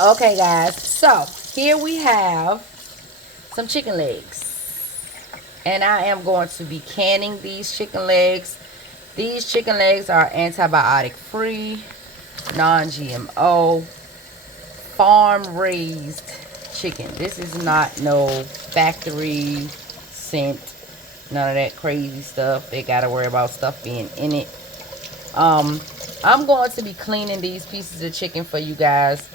Okay, guys. So here we have some chicken legs. And I am going to be canning these chicken legs. These chicken legs are antibiotic free, non-GMO, farm raised chicken. This is not no factory sent, none of that crazy stuff. They gotta worry about stuff being in it. Um, I'm going to be cleaning these pieces of chicken for you guys,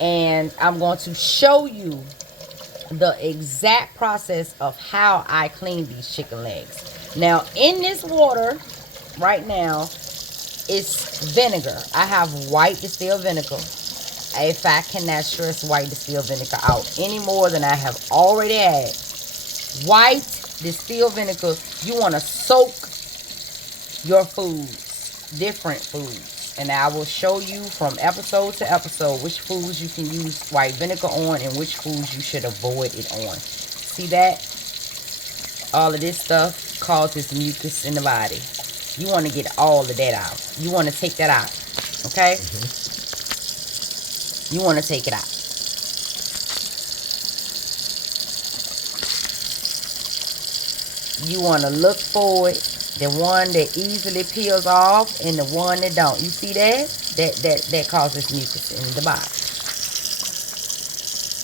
and I'm going to show you the exact process of how I clean these chicken legs. Now, in this water right now, it's vinegar. I have white distilled vinegar. If I cannot stress white distilled vinegar out any more than I have already had, white distilled vinegar, you want to soak your foods, different foods. And I will show you from episode to episode which foods you can use white vinegar on and which foods you should avoid it on. See that? All of this stuff causes mucus in the body. You want to get all of that out. You want to take that out. Okay? You want to take it out. You want to look for it. The one that easily peels off and the one that don't. You see that? That causes mucus in the body.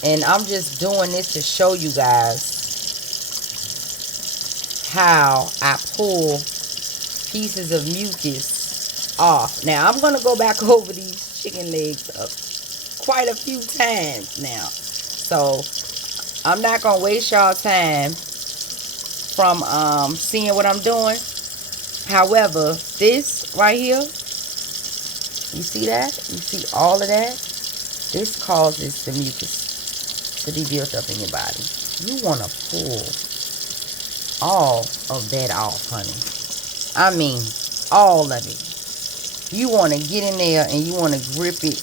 And I'm just doing this to show you guys how I pull pieces of mucus off. Now, I'm going to go back over these chicken legs quite a few times now. So, I'm not going to waste y'all time from seeing what I'm doing. However, this right here, you see that? You see all of that? This causes the mucus to be built up in your body. You want to pull all of that off, honey. I mean, all of it. You want to get in there and you want to grip it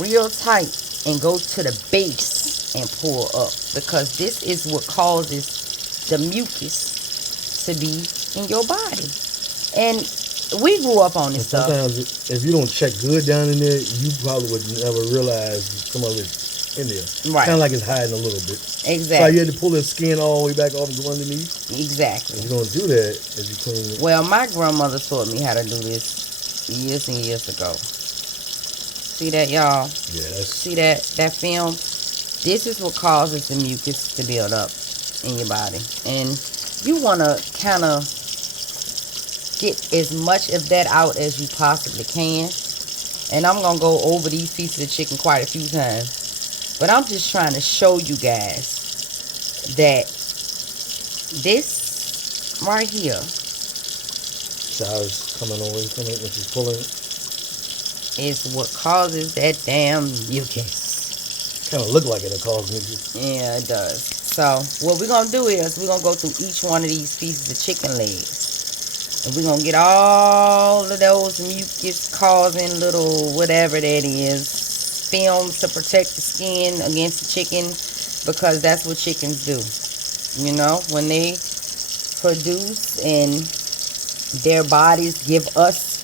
real tight and go to the base and pull up, because this is what causes the mucus to be in your body. And we grew up on this stuff. Sometimes if you don't check good down in there, you probably would never realize some of it's in there. Right. Kind of like it's hiding a little bit. Exactly. So you had to pull the skin all the way back off and go underneath. Exactly. If you don't do that as you clean it. Well, my grandmother taught me how to do this years and years ago. See that, y'all? Yeah. See that film? This is what causes the mucus to build up in your body. And you want to kind of get as much of that out as you possibly can. And I'm going to go over these pieces of chicken quite a few times. But I'm just trying to show you guys that this right here. So I was coming over when she's pulling it. Is what causes that damn mucus. Kind of look like it causes mucus. Yeah, it does. So what we're going to do is we're going to go through each one of these pieces of chicken legs. And we're going to get all of those mucus causing little whatever that is, films to protect the skin against the chicken, because that's what chickens do. You know, when they produce and their bodies give us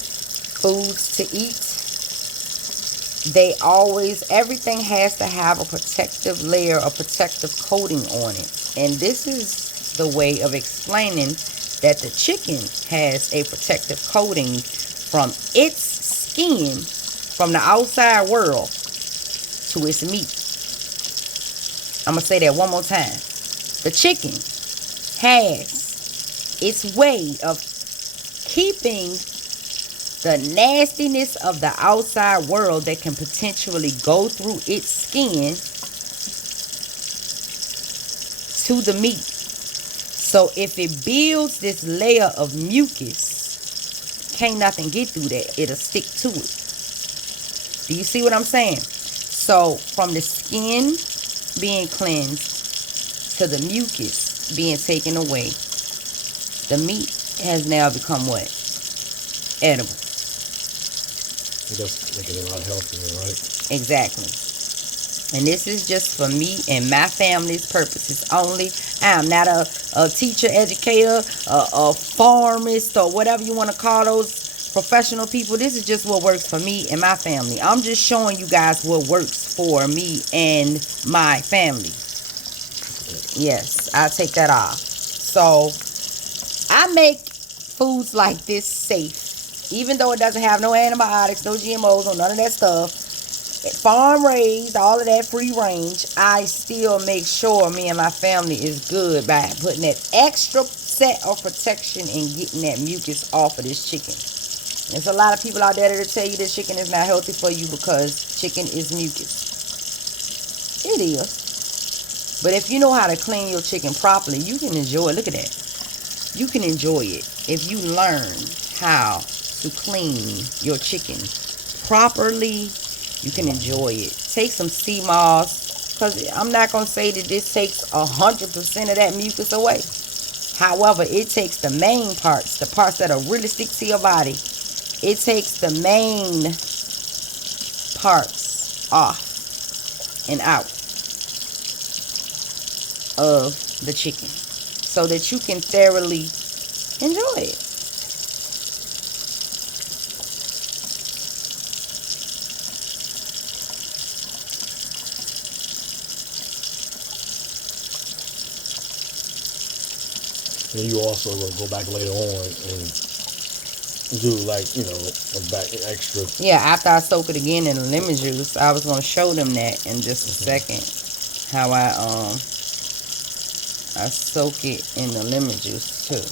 foods to eat, they always, everything has to have a protective layer, a protective coating on it. And this is the way of explaining that the chicken has a protective coating from its skin, from the outside world, to its meat. I'm going to say that one more time. The chicken has its way of keeping the nastiness of the outside world that can potentially go through its skin to the meat. So if it builds this layer of mucus, can't nothing get through that. It'll stick to it. Do you see what I'm saying? So from the skin being cleansed to the mucus being taken away, the meat has now become what? Edible. That's making it a lot healthier, right? Exactly. And this is just for me and my family's purposes only. I am not a teacher, educator, a pharmacist, or whatever you want to call those professional people. This is just what works for me and my family. I'm just showing you guys what works for me and my family. Yes, I take that off. So I make foods like this safe, even though it doesn't have no antibiotics, no GMOs, or none of that stuff. Farm raised, all of that free range. I still make sure me and my family is good by putting that extra set of protection and getting that mucus off of this chicken. There's a lot of people out there that'll tell you that chicken is not healthy for you because chicken is mucus. It is. But if you know how to clean your chicken properly, you can enjoy it. Look at that. You can enjoy it if you learn how to clean your chicken properly. You can enjoy it. Take some sea moss, because I'm not going to say that this takes 100% of that mucus away. However, it takes the main parts, the parts that are really stick to your body. It takes the main parts off and out of the chicken so that you can thoroughly enjoy it. And you also will go back later on and do like, you know, a back extra. Yeah, after I soak it again in the lemon juice, I was gonna show them that in just a second. How I soak it in the lemon juice too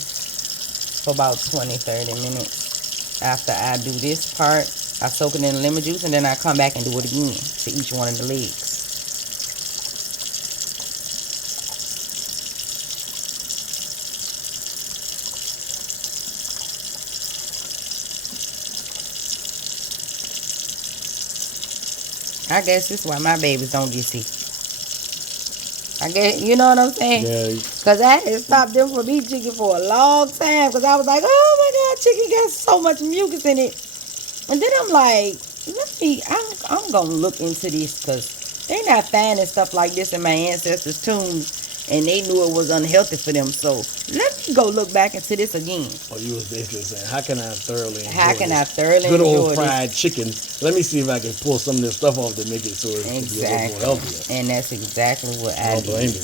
for about 20-30 minutes. After I do this part, I soak it in the lemon juice and then I come back and do it again to each one of the legs. I guess this is why my babies don't get sick. I guess, you know what I'm saying? Yeah. Because I had stopped them from eating chicken for a long time. Because I was like, oh my God, chicken got so much mucus in it. And then I'm like, I'm going to look into this. Because they not finding stuff like this in my ancestors' tombs. And they knew it was unhealthy for them. So let me go look back into this again. Oh, you was basically saying, how can I thoroughly enjoy How can this I thoroughly good old enjoy fried this? chicken? Let me see if I can pull some of this stuff off to make it so it can be a little more healthier. And that's exactly what I don't blame you.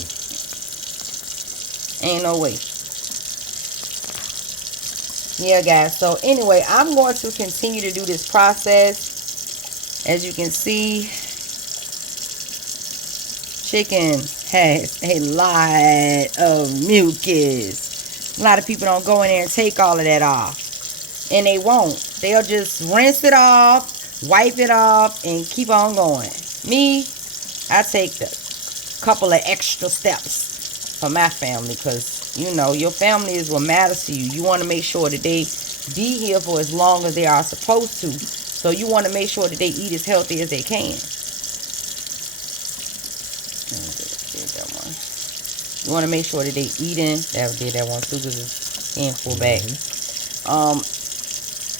Ain't no way. Yeah, guys. So anyway, I'm going to continue to do this process. As you can see, chicken has a lot of mucus. A lot of people don't go in there and take all of that off. And they won't. They'll just rinse it off, wipe it off, and keep on going. Me, I take the couple of extra steps for my family, because you know your family is what matters to you. You want to make sure that they be here for as long as they are supposed to. So you want to make sure that they eat as healthy as they can. You want to make sure that they eating. That did that one too because it's in full back.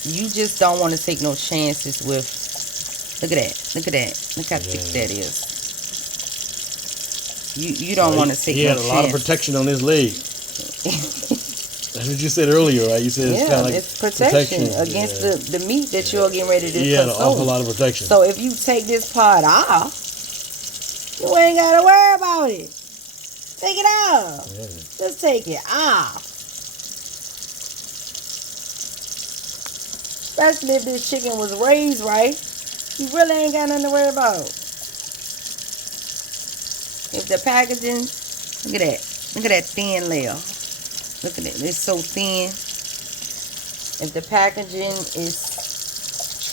You just don't want to take no chances with. Look at that. Look at that. Look how thick that is. You don't want to take no chances. He had a lot of protection on his leg. That's what you said earlier, right? You said it's kind of like it's protection against the meat that you're getting ready to consume. He had an awful lot of protection. So if you take this part off, you ain't got to worry about it. Take it off. Yeah. Just take it off. Especially if this chicken was raised right, you really ain't got nothing to worry about. If the packaging, look at that. Look at that thin layer. Look at it. It's so thin. If the packaging is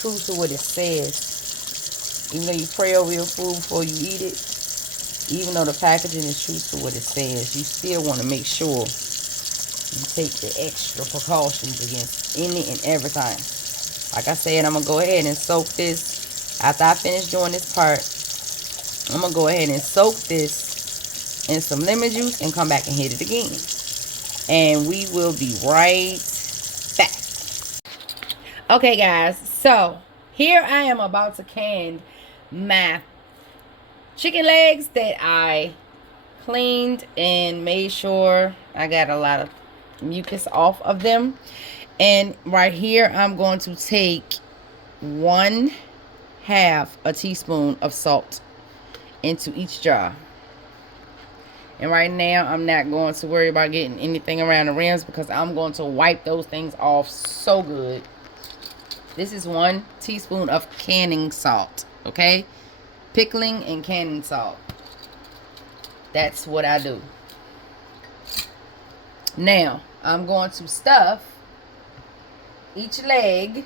true to what it says, even though you pray over your food before you eat it, even though the packaging is true to what it says, you still want to make sure you take the extra precautions against any and everything. Like I said, I'm going to go ahead and soak this. After I finish doing this part, I'm going to go ahead and soak this in some lemon juice and come back and hit it again. And we will be right back. Okay, guys. So, here I am about to can my chicken legs that I cleaned and made sure I got a lot of mucus off of them. And right here, I'm going to take 1/2 a teaspoon of salt into each jar. And right now, I'm not going to worry about getting anything around the rims because I'm going to wipe those things off so good. This is 1 teaspoon of canning salt, okay? Pickling and canning salt. That's what I do. Now, I'm going to stuff each leg.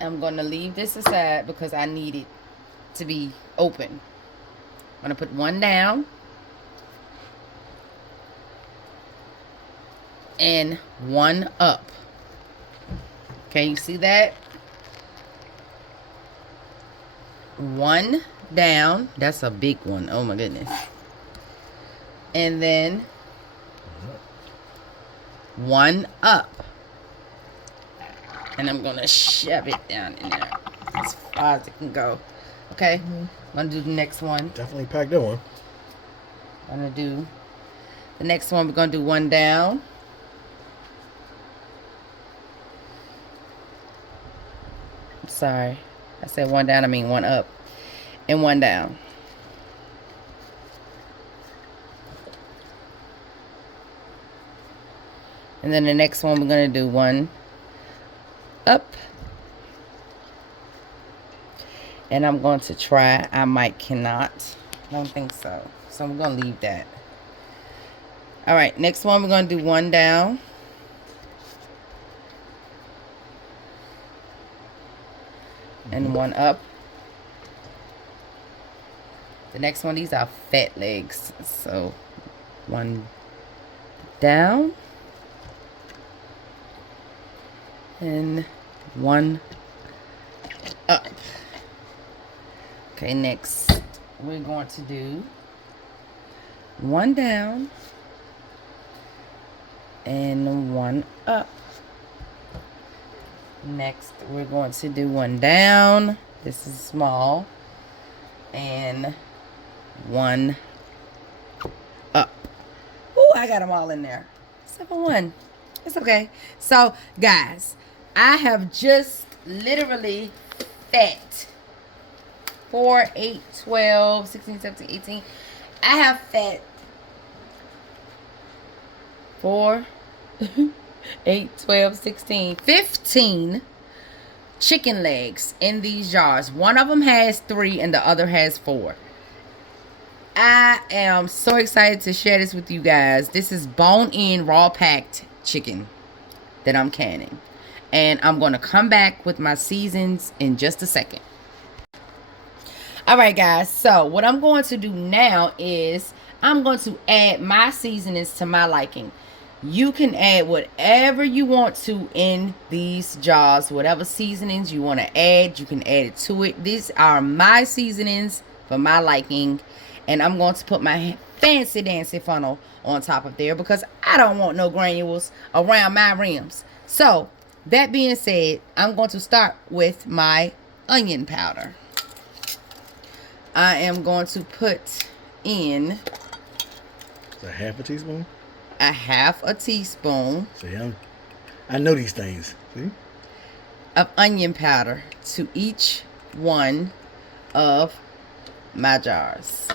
I'm going to leave this aside because I need it to be open. I'm going to put one down. And one up. Okay, you see that? One down. That's a big one. Oh my goodness. And then one up. And I'm going to shove it down in there as far as it can go. Okay, I'm going to do the next one. Definitely pack that one. I'm going to do the next one. We're going to do one down. I'm sorry. I said one down. I mean one up. And one down. And then the next one, we're going to do one up. And I'm going to try. I might cannot. I don't think so. So I'm going to leave that. All right. Next one, we're going to do one down. And one up. The next one, these are fat legs. So one down. And one up. Okay, next we're going to do one down and one up. Next we're going to do one down. This is small. And one up. Ooh, I got them all in there. Except for one. It's okay. So, guys, I have just literally fat 4, 8, 12, 16, 17, 18. I have fat 4, 8, 12, 16, 15 chicken legs in these jars. One of them has 3 and the other has 4. I am so excited to share this with you guys. This is bone-in raw packed chicken that I'm canning. And I'm going to come back with my seasons in just a second. Alright guys, so what I'm going to do now is I'm going to add my seasonings to my liking. You can add whatever you want to in these jars. Whatever seasonings you want to add, you can add it to it. These are my seasonings for my liking. And I'm going to put my fancy dancy funnel on top of there because I don't want no granules around my rims. So, that being said, I'm going to start with my onion powder. I am going to put in... Is that half a teaspoon? A half a teaspoon. See, I know these things. See? Of onion powder to each one of my jars.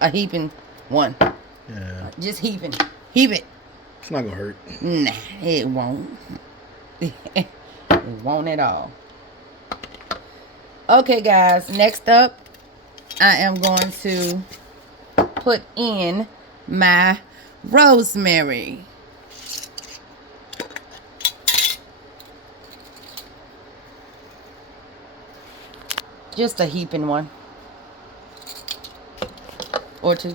A heaping one. Yeah. Just heaping. Heap it. It's not gonna hurt. Nah, it won't. It won't at all. Okay, guys. Next up, I am going to put in my rosemary. Just a heaping one. Or 2.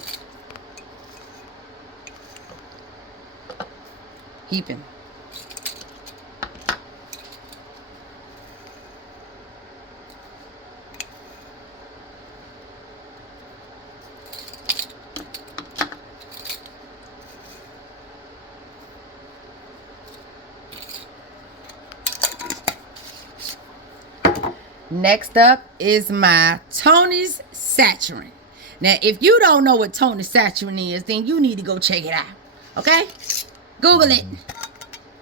Heaping. Next up is my Tony's Saturin. Now, if you don't know what Tony's Saturin is, then you need to go check it out. Okay? Google it.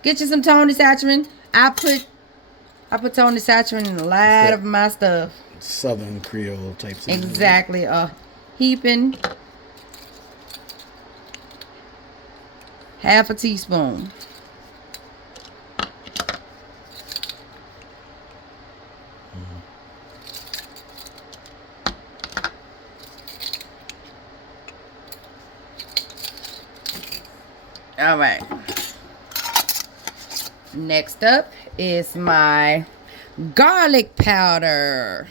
Get you some Tony's Saturin. I put Tony's Saturin in a lot of my stuff. Southern Creole type seasoning. Exactly. Heaping half a teaspoon. All right. Next up is my garlic powder.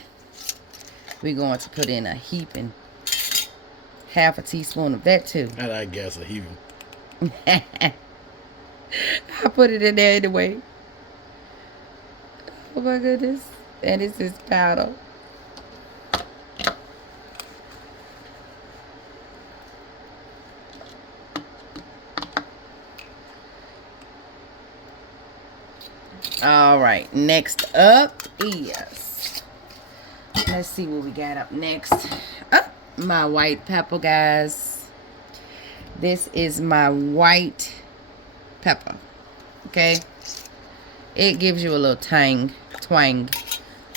We're going to put in a heaping half a teaspoon of that too. And I guess a heaping. I put it in there anyway. Oh my goodness. And it's this powder. All right, next up is, let's see what we got up next. My white pepper, guys. This is my white pepper. Okay, it gives you a little twang.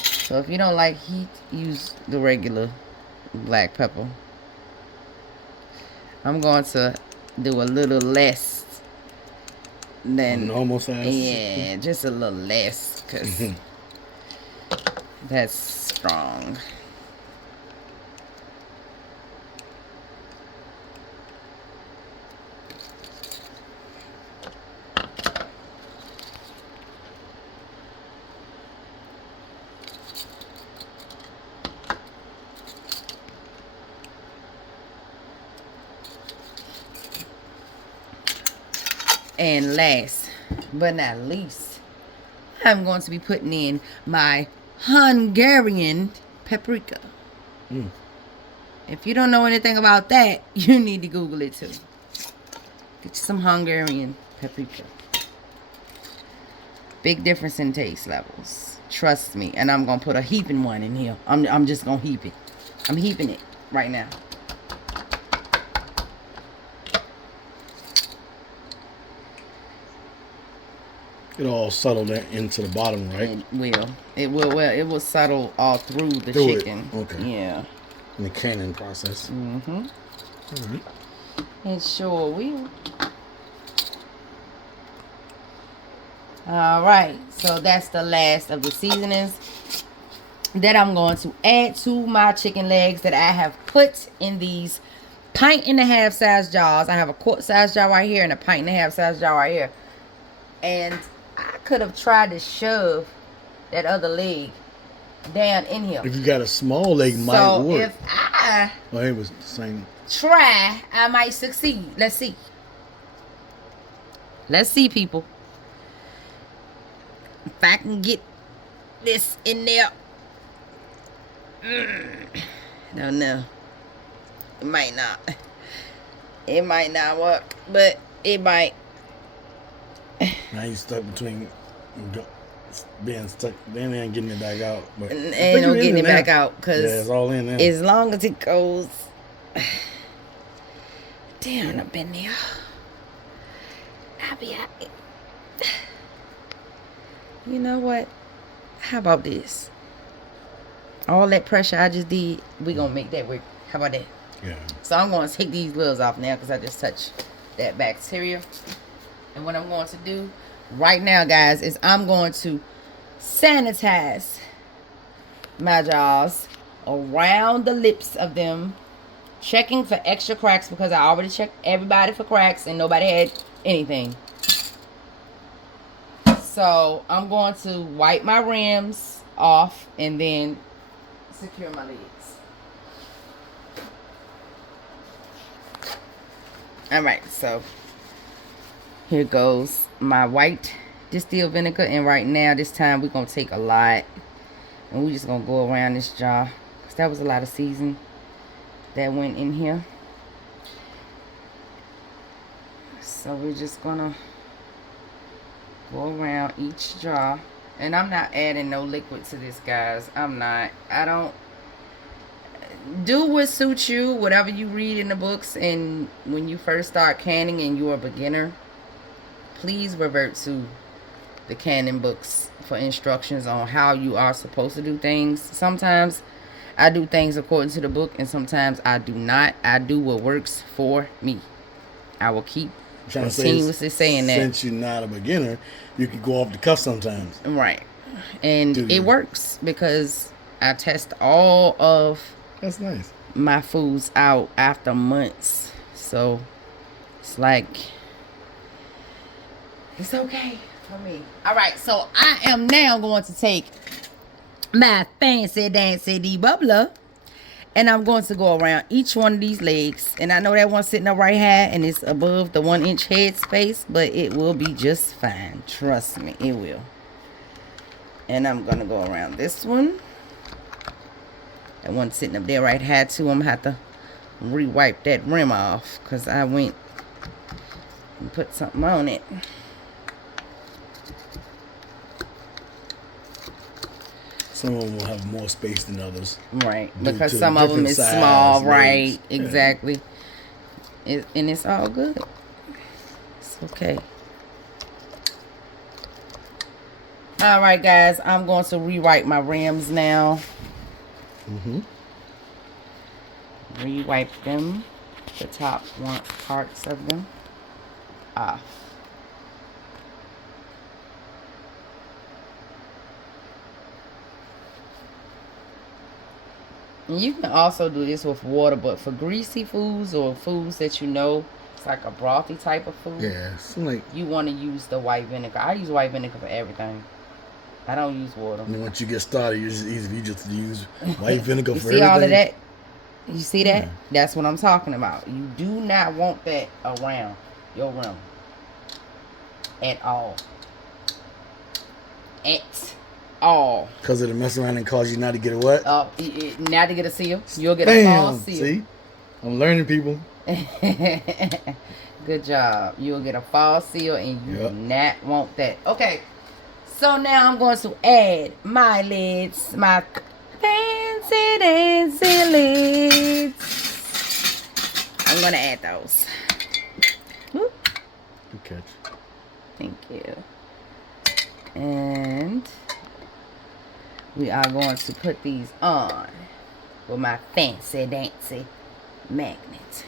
So if you don't like heat, use the regular black pepper. I'm going to do a little less than normal size. Yeah, just a little less because that's strong. And last but not least, I'm going to be putting in my Hungarian paprika. If you don't know anything about that, you need to Google it too. Get you some Hungarian paprika. Big difference in taste levels. Trust me. And I'm going to put a heaping one in here. I'm just going to heap it. I'm heaping it right now. It'll all settle that into the bottom, right? It will. It will. Well, it will settle all through the chicken. Okay. Yeah. In the canning process. Mm-hmm. All right. It sure will. All right. So that's the last of the seasonings that I'm going to add to my chicken legs that I have put in these 1.5 size jars. I have a quart size jar right here and a 1.5 size jar right here. And I could have tried to shove that other leg down in here. If you got a small leg, might work. So if I it was the same. Try, I might succeed. Let's see. Let's see, people. If I can get this in there. Don't know. It might not. It might not work, but it might. Now you stuck between being stuck in there and getting it back out. But ain't no getting it back out because it's all in there. As long as it goes down up in there, I'll be happy. You know what? How about this? All that pressure I just did, we gonna make that work. How about that? Yeah. So I'm gonna take these lids off now because I just touched that bacteria. And what I'm going to do right now, guys, is I'm going to sanitize my jaws around the lips of them, checking for extra cracks because I already checked everybody for cracks and nobody had anything. So I'm going to wipe my rims off and then secure my lids. Alright, so here goes my white distilled vinegar. And right now, this time, we're going to take a lot. And we're just going to go around this jar. Because that was a lot of season that went in here. So we're just going to go around each jar. And I'm not adding no liquid to this, guys. I'm not. I don't. Do what suits you, whatever you read in the books. And when you first start canning and you're a beginner, please revert to the canning books for instructions on how you are supposed to do things. Sometimes I do things according to the book, and sometimes I do not. I do what works for me. I will keep continuously saying that. Since you're not a beginner, you can go off the cuff sometimes. Right. And it works because I test all of that's nice my foods out after months. So it's like, it's okay for me. All right, so I am now going to take my fancy dancy debubbler, and I'm going to go around each one of these legs. And I know that one's sitting up right high and it's above the 1 inch head space, but it will be just fine. Trust me, it will. And I'm going to go around this one. That one sitting up there right high too. I'm going to have to re-wipe that rim off because I went and put something on it. Some of them will have more space than others. Right. Because some of them is small. Legs. Right. Yeah. Exactly. And it's all good. It's okay. All right, guys. I'm going to re-wipe my rims now. Re-wipe them. The top parts of them off. And you can also do this with water, but for greasy foods or foods that you know it's like a brothy type of food, you want to use the white vinegar. I use white vinegar for everything. I don't use water. And once you get started, it's easy for you just to use white vinegar for everything. You see all of that? You see that? Yeah. That's what I'm talking about. You do not want that around your rim at all. At all. Because it'll mess around and cause you not to get a what? Not to get a seal. You'll get a false seal. See? I'm learning, people. Good job. You'll get a false seal and you do not want that. Okay. So now I'm going to add my lids. My fancy dancy lids. I'm going to add those. Whoop. Good catch. Thank you. And we are going to put these on with my fancy dancy magnet.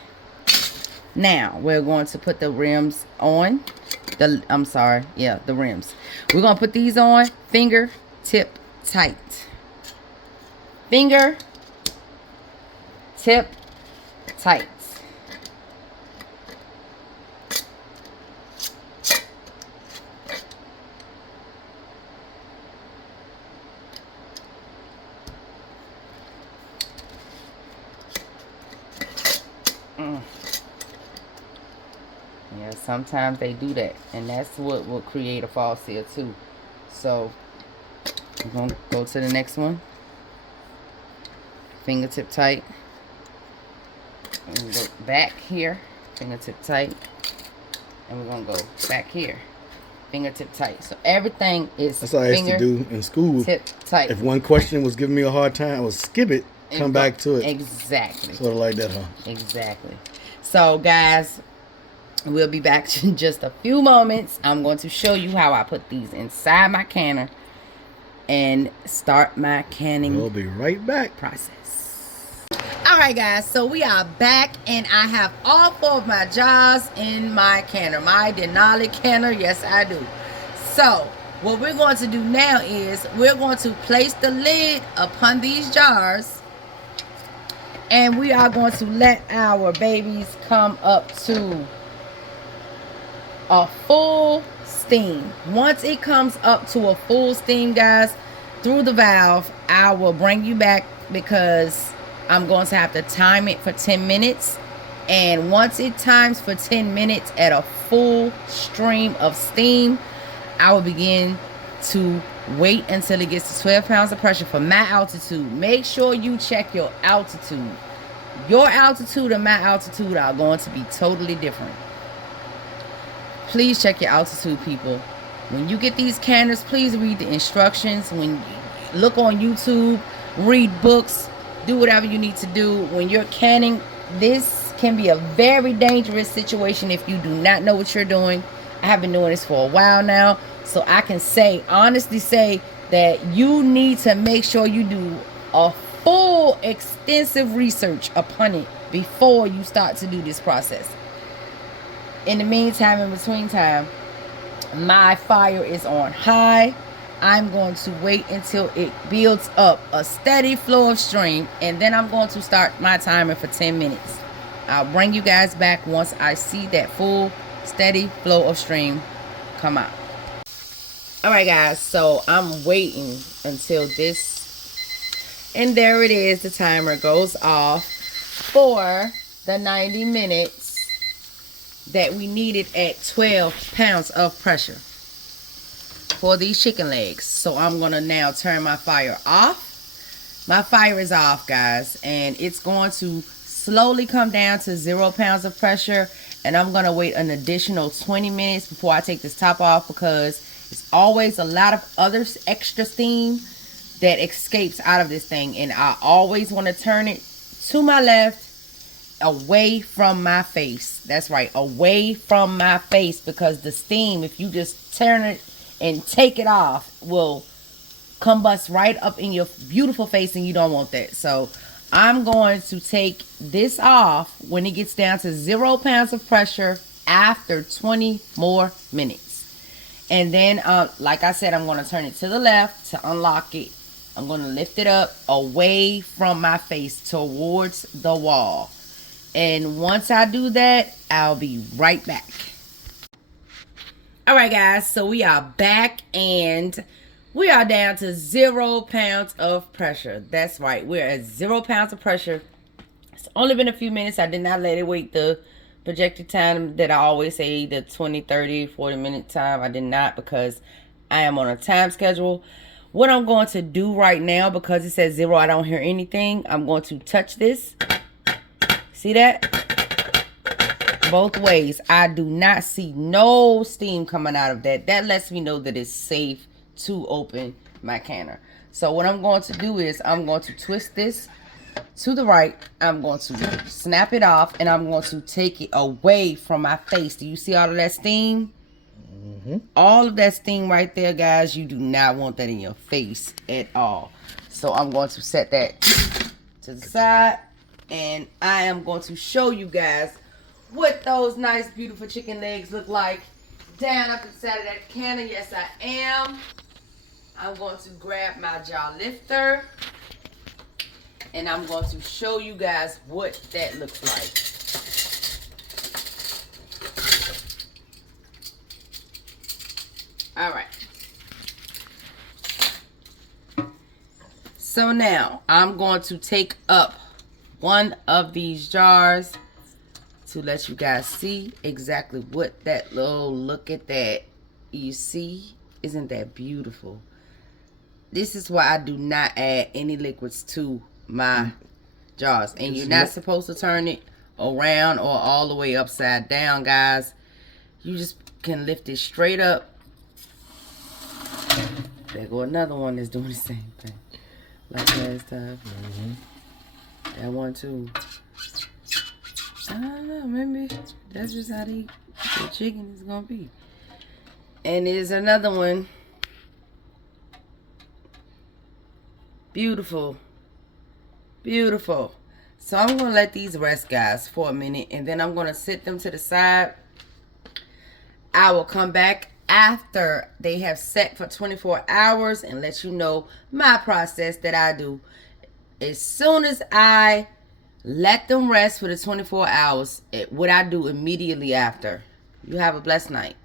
Now we're going to put the rims on. The rims. We're going to put these on finger tip tight. Finger tip tight. Yeah, sometimes they do that, and that's what will create a false seal too. So we're going to go to the next one. Fingertip tight. And we go back here, fingertip tight. And we're going to go back here, fingertip tight. So everything is that's what I used to do in school. Tip tight. If one question was giving me a hard time, I would skip it, come back to it. Exactly. Sort of like that, huh? Exactly. So, guys, we'll be back in just a few moments. I'm going to show you how I put these inside my canner and start my canning. We'll be right back. Process. All right, guys. So we are back, and I have all 4 of my jars in my canner, my Denali canner. Yes, I do. So what we're going to do now is we're going to place the lid upon these jars, and we are going to let our babies come up to a full steam. Once it comes up to a full steam, guys, through the valve, I will bring you back because I'm going to have to time it for 10 minutes. And once it times for 10 minutes at a full stream of steam, I will begin to wait until it gets to 12 pounds of pressure for my altitude. Make sure you check your altitude. Your altitude and my altitude are going to be totally different. Please check your altitude, people. When you get these canners, please read the instructions. When you look on YouTube, read books, do whatever you need to do. When you're canning, this can be a very dangerous situation if you do not know what you're doing. I have been doing this for a while now, so I can say, honestly say, that you need to make sure you do a full, extensive research upon it before you start to do this process. In the meantime, in between time, my fire is on high. I'm going to wait until it builds up a steady flow of stream, and then I'm going to start my timer for 10 minutes. I'll bring you guys back once I see that full steady flow of stream come out. Alright guys, so I'm waiting until this, and there it is, the timer goes off for the 90 minutes that we needed at 12 pounds of pressure for these chicken legs. So I'm gonna now turn my fire off. My fire is off, guys, and it's going to slowly come down to 0 pounds of pressure, and I'm gonna wait an additional 20 minutes before I take this top off, because it's always a lot of other extra steam that escapes out of this thing, and I always want to turn it to my left, away from my face. That's right, away from my face, because the steam, if you just turn it and take it off, will combust right up in your beautiful face, and you don't want that. So I'm going to take this off when it gets down to 0 pounds of pressure after 20 more minutes. And then, like I said, I'm going to turn it to the left to unlock it. I'm going to lift it up away from my face towards the wall. And once I do that, I'll be right back. Alright guys, so we are back, and we are down to 0 pounds of pressure. That's right, we're at 0 pounds of pressure. It's only been a few minutes. I did not let it wait the projected time that I always say, the 20, 30, 40 minute time. I did not, because I am on a time schedule. What I'm going to do right now, because it says 0, I don't hear anything, I'm going to touch this. See that? Both ways. I do not see no steam coming out of that. That lets me know that it's safe to open my canner. So what I'm going to do is I'm going to twist this to the right. I'm going to snap it off, and I'm going to take it away from my face. Do you see all of that steam? All of that steam right there, guys. You do not want that in your face at all. So I'm going to set that to the side, and I am going to show you guys what those nice, beautiful chicken legs look like down up inside of that canner. Yes, I am. I'm going to grab my jaw lifter, and I'm going to show you guys what that looks like. All right. So now I'm going to take up one of these jars to let you guys see exactly what that little, look at that. You see? Isn't that beautiful? This is why I do not add any liquids to my jars. And you're not supposed to turn it around or all the way upside down, guys. You just can lift it straight up. There go another one that's doing the same thing like last time. That one too. I don't know, maybe that's just how the chicken is gonna be. And there's another one. Beautiful. Beautiful. So I'm gonna let these rest, guys, for a minute, and then I'm gonna sit them to the side. I will come back after they have set for 24 hours and let you know my process that I do. As soon as I let them rest for the 24 hours, what I do immediately after. You have a blessed night.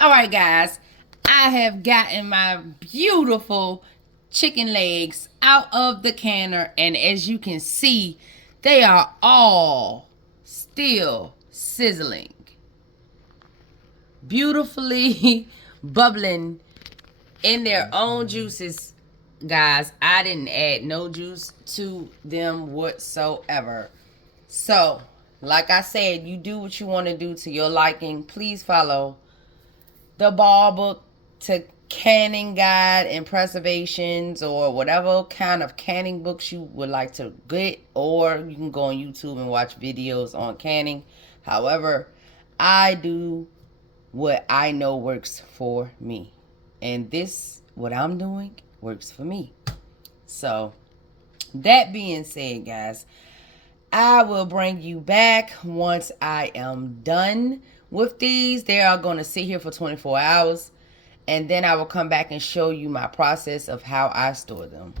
All right, guys. I have gotten my beautiful chicken legs out of the canner, and as you can see, they are all still sizzling. Beautifully bubbling in their own juices, guys. I didn't add no juice to them whatsoever. So, like I said, you do what you want to do to your liking. Please follow the ball book to canning guide and preservations or whatever kind of canning books you would like to get, or you can go on YouTube and watch videos on canning. However, I do what I know works for me, and this what I'm doing works for me. So that being said, guys, I will bring you back once I am done with these. They are going to sit here for 24 hours. And then I will come back and show you my process of how I store them.